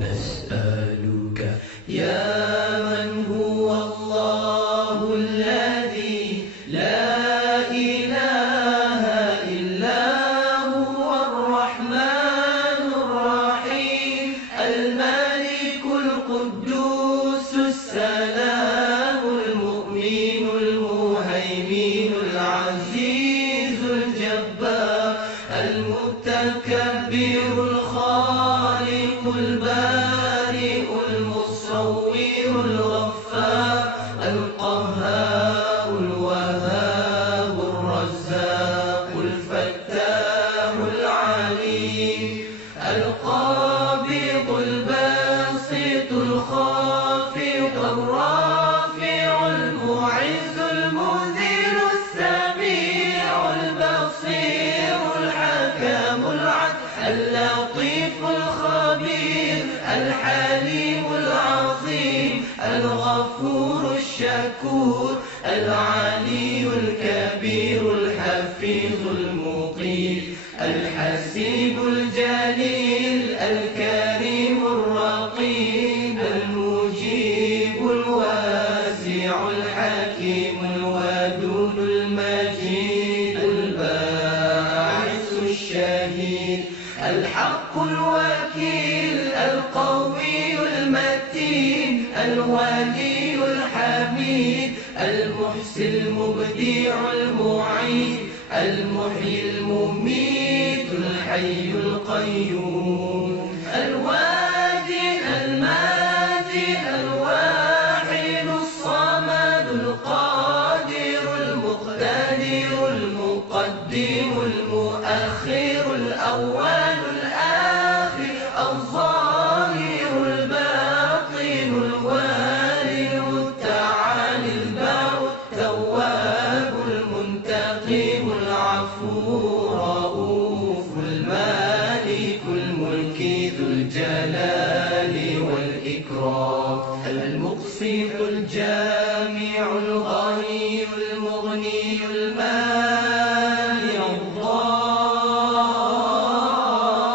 نسألك يا من هو الله الذي لا إله إلا هو الرحمن الرحيم الملك القدوس السلام المؤمن المهيمن العزيز الجبار المتكبر الخالق البارئ المصور الغفار القهار الوهاب الرزاق الفتاح العليم القابض الباسط الخافض الرافع المعز المذل السميع البصير الحكم العدل اللطيف الخبير الحليم العظيم الغفور الشكور العلي الكبير الحفيظ المقيم الحسيب الجليل الكريم الرقيب المجيب الواسع الحكيم الودود المجيد الباعث الشهيد الحق الوكيل القوي المتين الولي الحميد المحسن المبدع المعيد المحيي المميت الحي القيوم الوادي الماجي الواحد الصمد القادر المقتدر المقدم المؤخر الأول الآخر الظاهر الباطن الوالي المتعالي البر التواب المنتقم العفو الرؤوف المالك الملك ذو الجلال والإكرام المقسط الجامع الغني المغني المانع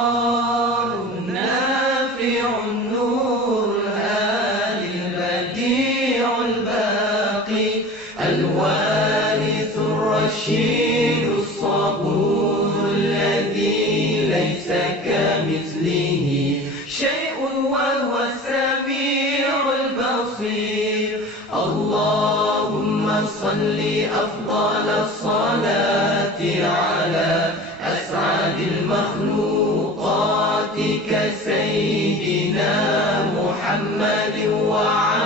الضار النافع النور الهادي البديع الباقي الوارث الرشيد الصبور الذي ليس كمثله شيء وهو السميع البصير اللهم صل أفضل الصلاة على أسعد المخلوقات كسيدنا محمد وعلى